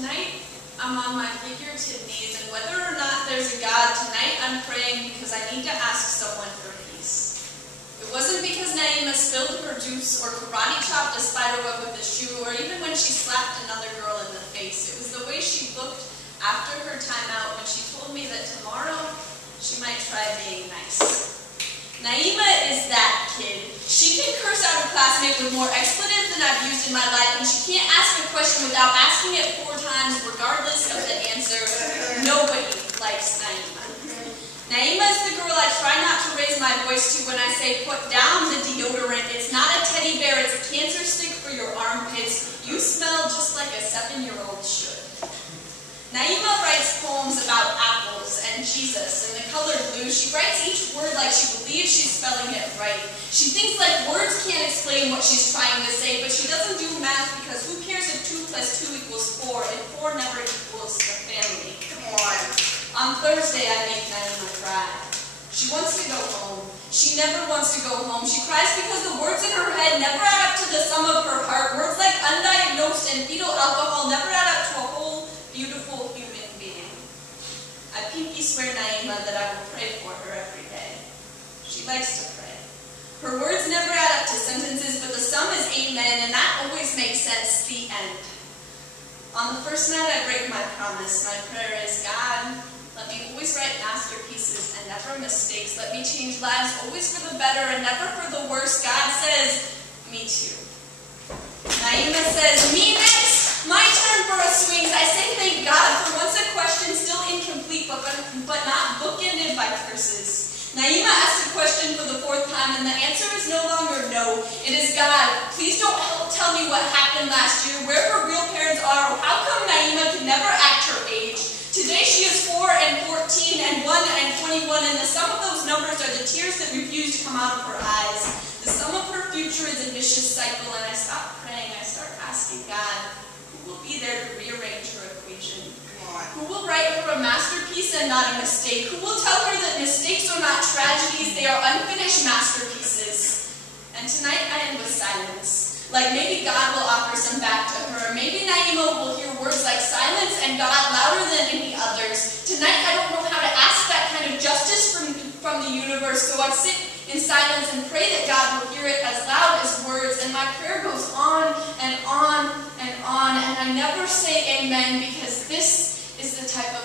tonight I'm on my figurative knees, and whether or not there's a God, tonight I'm praying because I need to ask someone for peace. It wasn't because Niemah spilled her juice or karate chopped a spider web with a shoe, or even when she slapped another girl in the face. It was the way she looked after her time out when she told me that tomorrow she might try being nice. Niemah is that kid. She can curse out a classmate with more expletives than I've used in my life, and she can't ask a question without asking it 4 times, regardless of the answer. Nobody likes Niemah. Niemah is the girl I try not to raise my voice to when I say, put down the deodorant. It's not a teddy bear, it's a cancer stick for your armpits. You smell just like a 7-year-old should. Niemah writes poems about apples and Jesus and the color blue. She writes each word like she believes she's spelling it right. She thinks like words can't explain what she's trying to say, but she doesn't do math because who cares if 2 + 2 = 4 and 4 never equals a family. Come on. On Thursday, I make Niemah cry. She wants to go home. She never wants to go home. She cries because the words in her head never add up to the sum of her heart. Words like undiagnosed and fetal alcohol never add up to a whole beautiful human being. I pinky swear Niemah that I will pray for her every day. She likes to pray. Her words never add up to sentences, but the sum is amen, and that always makes sense, the end. On the first night I break my promise. My prayer is, God, let me always write masterpieces and never mistakes. Let me change lives always for the better and never for the worse. God says, me too. Niemah says, me next. My turn for a swings. I say thank God for once a question still incomplete but not bookended by curses. Niemah asked a question for the 4th time, and the answer is no longer no. It is God. Please don't tell me what happened last year, where her real parents are, or how come Niemah can never act her age. Today she is 4 and 14 and 1 and 21, and the sum of those numbers are the tears that refuse to come out of her eyes. The sum of her future is a vicious cycle, and I stop praying. I start asking God, who will be there to rearrange her equation? Who will write her a masterpiece and not a mistake? Who will tell her that mistakes are not tragedies, they are unfinished masterpieces? And tonight I end with silence. Like maybe God will offer some back to her. Maybe Niemah will hear words like silence and God louder than any others. Tonight I don't know how to ask that kind of justice from the universe, so I sit in silence and pray that God will hear it as loud as words, and my prayer goes on and on and on, and I never say amen because this is the type of